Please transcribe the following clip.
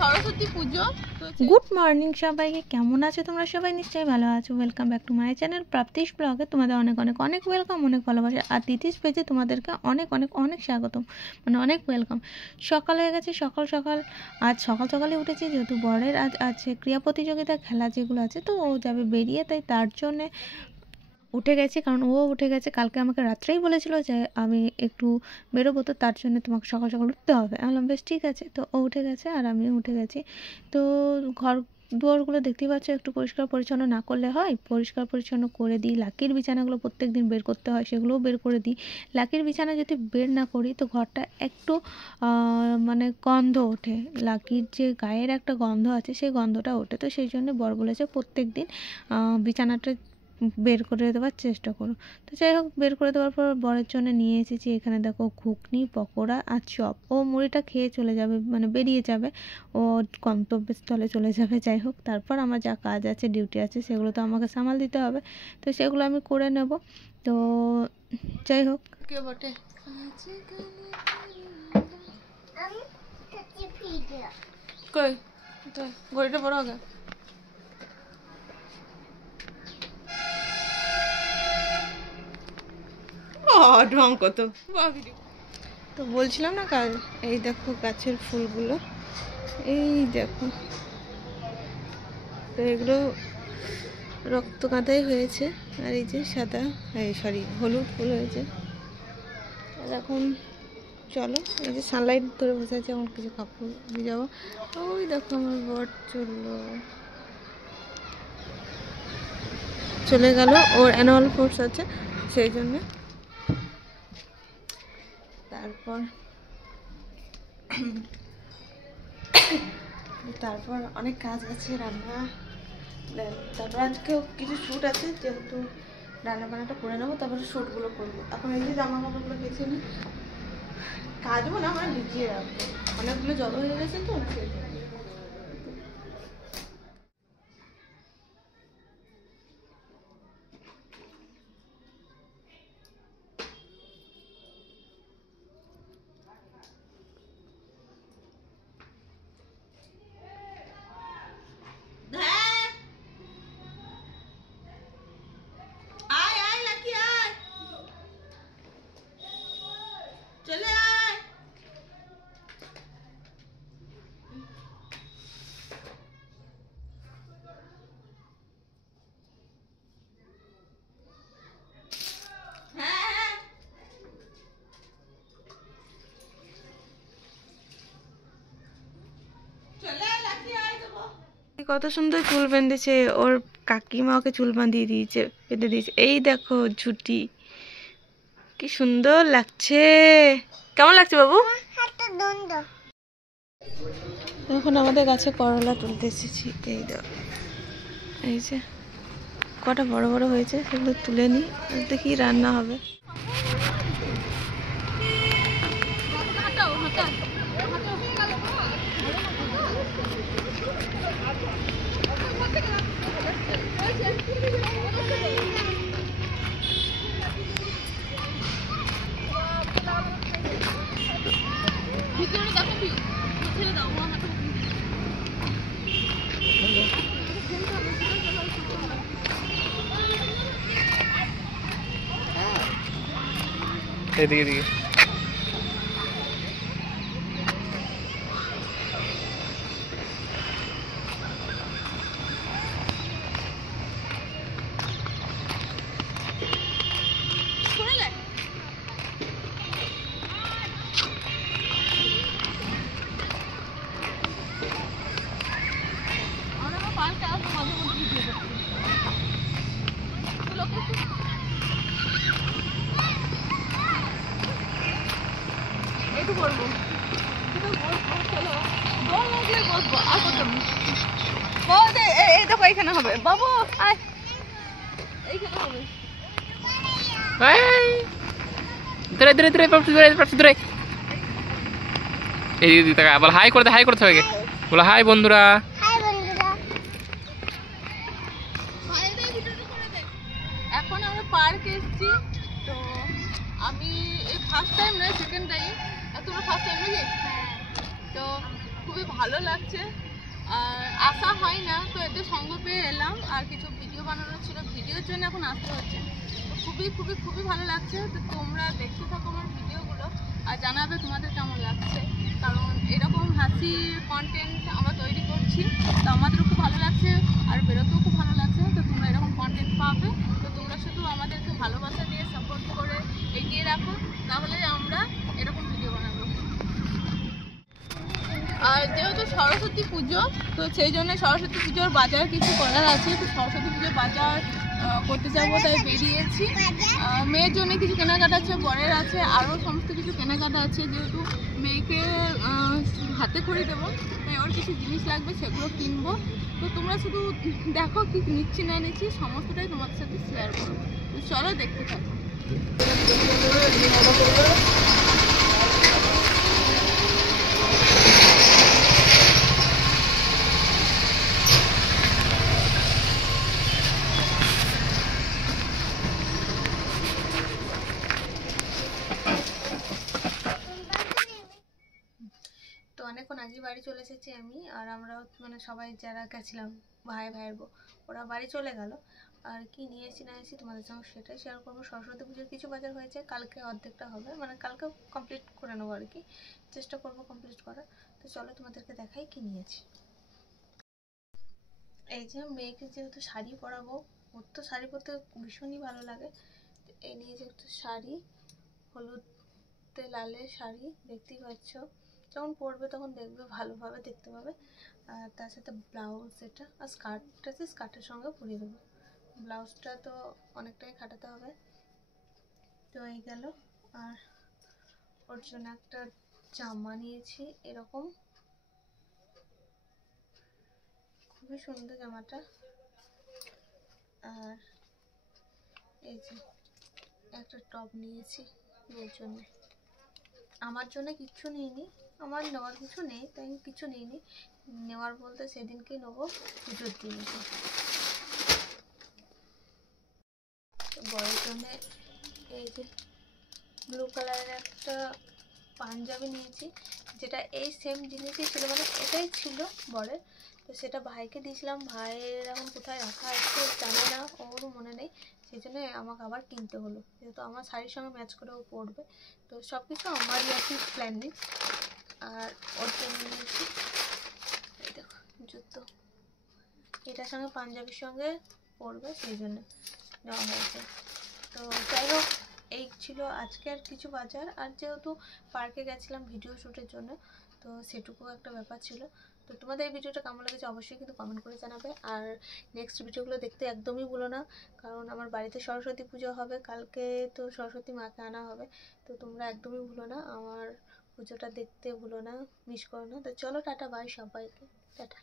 সরস্বতী পুজো। Good morning সবাইকে, কেমন আছো তোমরা? সবাই নিশ্চয়ই ভালো আছো। Welcome back to my channel Praptish ব্লগে। তোমাদের অনেক অনেক অনেক ওয়েলকাম, অনেক ভালোবাসা। আর তিথিস পেজে তোমাদেরকে অনেক অনেক অনেক স্বাগতম, মানে অনেক ওয়েলকাম। সকাল হয়ে গেছে, সকাল সকাল আজ সকাল সকালে উঠেছি, যেহেতু বরের আজ আছে ক্রীড়া প্রতিযোগিতা, খেলা যেগুলো আছে, তো ও যাবে বেরিয়ে, তাই তার জন্যে উঠে গেছি। কারণ ও উঠে গেছে, কালকে আমাকে রাত্রেই বলেছিল যে আমি একটু বেরোবো, তো তার জন্য তোমাকে সকাল সকাল উঠতে হবে। আমি বললাম বেশ ঠিক আছে। তো ও উঠে গেছে আর আমিও উঠে গেছি। তো ঘর দুয়ারগুলো দেখতেই পাচ্ছ, একটু পরিষ্কার পরিচ্ছন্ন না করলে হয়। পরিষ্কার পরিচ্ছন্ন করে দিই। লাকির বিছানাগুলো প্রত্যেক দিন বের করতে হয়, সেগুলোও বের করে দিই। লাকির বিছানা যদি বের না করি তো ঘরটা একটু মানে গন্ধ ওঠে। লাকির যে গায়ের একটা গন্ধ আছে, সেই গন্ধটা ওঠে। তো সেই জন্য বর বলেছে প্রত্যেক দিন বিছানাটা বের করে দেওয়ার চেষ্টা করো। তো যাই হোক, বের করে দেওয়ার পর বরের জন্য নিয়ে এসেছি এখানে দেখো ঘুগনি, পকোড়া আর চপ। ও মুড়িটা খেয়ে চলে যাবে, মানে বেরিয়ে যাবে, ও গন্তব্যস্থলে চলে যাবে। যাই হোক, তারপর আমার যা কাজ আছে, ডিউটি আছে, সেগুলো তো আমাকে সামাল দিতে হবে, তো সেগুলো আমি করে নেব। তো যাই হোক, কে বটে কই ঘড়িটা বড় হবে। ঢং কত। তো বলছিলাম না কাল, এই দেখো গাছের ফুলগুলো, এই দেখো। তো এগুলো রক্ত কাঁদাই হয়েছে, আর এই যে সাদা, এই সরি হলুদ ফুল হয়েছে। আর এখন চলো, এই যে সানলাইট ধরে বসে আছে, আমার কিছু কাপড় ভিজাবো। ওই দেখো আমার বর চলে গেল, ওর অ্যানুয়াল কোর্স আছে সেই জন্য। তারপর অনেক কাজ আছে, রান্না, তারপর আজকেও কিছু শ্যুট আছে, যেহেতু রান্না বান্নাটা করে নেবো, তারপরে শ্যুটগুলো করবো। এখন এই যে জামা কাপড়গুলো বেছে নিই, কাচবো না, মানে ভিজিয়ে রাখবো, অনেকগুলো জল হয়ে গেছে তো সেই জন্য। কত সুন্দর চুল বেঁধেছে, ওর কাকিমা ওকে চুল বাঁধিয়ে দিয়েছে, বেঁধে দিয়েছে। এই দেখো ঝুটি, কি সুন্দর লাগছে। কেমন লাগছে বাবু? এখন আমাদের গাছে করলা তুলতে এসেছি। এই দেখো, এই যে কটা বড় বড় হয়েছে, সেগুলো তুলে নিই, দেখি রান্না হবে। এদিকে এদিকে এখানে হবে বাবু, এইখানে হবে। ধরে ধরে ধরে ধরে এই বল হাই করে দে, হাই করতে হবে, বলো হাই বন্ধুরা। এখন আমরা পার্কে এসেছি, তো আমি এই ফার্স্ট টাইম না, সেকেন্ড টাইম। তোমরা ফার্স্ট টাইম নাকি? তো খুবই ভালো লাগছে। আর আসা হয় না, তো এতে সঙ্গ পেয়ে এলাম। আর কিছু ভিডিও বানানোর ছিল, ভিডিওর জন্য এখন আসতে হচ্ছে। তো খুবই খুবই খুবই ভালো লাগছে। তো তোমরা দেখতে থাকো আমার ভিডিওগুলো আর জানাবে তোমাদের কেমন লাগছে, কারণ এরকম হাসির কন্টেন্ট আমরা তৈরি করছি। তো আমাদেরও খুব ভালো লাগছে আর বেরোতেও খুব ভালো লাগছে। তো তোমরা এরকম কন্টেন্ট পাবে। তো তোমরা শুধু আমাদেরকে ভালোবাসা দিয়ে সাপোর্ট করে এগিয়ে রাখো, তাহলে আমরা এরকম ভিডিও বানাবো। আর যেহেতু সরস্বতী পুজো, তো সেই জন্য সরস্বতী পুজোর বাজার কিছু করার আছে। তো সরস্বতী পুজোর বাজার করতে যাবো, তাই বেরিয়েছি। মেয়ের জন্য কিছু কেনাকাটা আছে, বরের আছে, আরও সমস্ত কিছু কেনাকাটা আছে। যেহেতু মেয়েকে হাতে খড়ি দেবো, তাই ওর কিছু জিনিস লাগবে, সেগুলো কিনবো। তো তোমরা শুধু দেখো কি নিচ্ছি না নিচ্ছি, সমস্তটাই তোমাদের সাথে শেয়ার করবো। তো চলো দেখতে থাকো। তো অনেকক্ষণ আগেই বাড়ি চলে এসেছি আমি, আর আমরাও মানে সবাই যারা গেছিলাম ভাইয়ের বউ, ওরা বাড়ি চলে গেল। আর কি নিয়ে এসেছি না এসেছি তোমাদের সঙ্গে সেটাই শেয়ার করবো। সরস্বতী পুজোর কিছু বাজার হয়েছে, কালকে অর্ধেকটা হবে, মানে কালকে কমপ্লিট করে নেবো আর কি, চেষ্টা করবো কমপ্লিট করার। তো চলো তোমাদেরকে দেখাই কি নিয়েছি। এই যে মেয়েকে যেহেতু শাড়ি পরাবো, ওর তো শাড়ি পরতে ভীষণই ভালো লাগে। তো এই নিয়ে যে একটা শাড়ি, হলুদে লালের শাড়ি, দেখতেই পাচ্ছ। যখন পরবে তখন দেখবে ভালোভাবে দেখতে পাবে। আর তার সাথে ব্লাউজ এটা, আর স্কার্টটা আছে, স্কার্টের সঙ্গে পরিয়ে দেবো। ব্লাউজটা তো অনেকটাই খাটাতে হবে। তো এই গেল। আর ওর জন্য একটা জামা নিয়েছি এরকম, খুবই সুন্দর জামাটা। আর এই যে একটা টপ নিয়েছি মেয়ের জন্য। আমার জন্য কিচ্ছু নিইনি, আমার নেওয়ার কিছু নেই, তাই আমি কিছু নিইনি। নেওয়ার বলতে সেদিনকেই নেবো পুজোর দিনকে। বড়ের জন্য এই যে ব্লু কালারের একটা পাঞ্জাবি নিয়েছি, যেটা এই সেম জিনিসই ছিল, মানে এটাই ছিল বরের। তো সেটা ভাইকে দিয়েছিলাম, ভাইয়ের এখন কোথায় রাখা আছে জানে না, ওরও মনে নেই। সেই জন্য আমাকে আবার কিনতে হলো, যেহেতু আমার শাড়ির সঙ্গে ম্যাচ করে ও পরবে। তো সব কিছু আমারই আর কি প্ল্যানিং। আর ওর জন্য নিয়েছি এই দেখো জুতো, এটার সঙ্গে পাঞ্জাবির সঙ্গে পরবে, সেই জন্য নেওয়া হয়েছে। তো যাই হোক, এই ছিল আজকের কিছু বাজার। আর যেহেতু পার্কে গেছিলাম ভিডিও শ্যুটের জন্য, তো সেটুকু একটা ব্যাপার ছিল। তো তোমাদের এই ভিডিওটা কেমন লেগেছে অবশ্যই কিন্তু কমেন্ট করে জানাবে। আর নেক্সট ভিডিওগুলো দেখতে একদমই ভুলো না, কারণ আমার বাড়িতে সরস্বতী পুজো হবে কালকে, তো সরস্বতী মাকে আনা হবে। তো তোমরা একদমই ভুলো না, আমার পুজোটা দেখতে ভুলো না, মিস করো না। তো চলো টাটা, বাই সবাইকে, টাটা।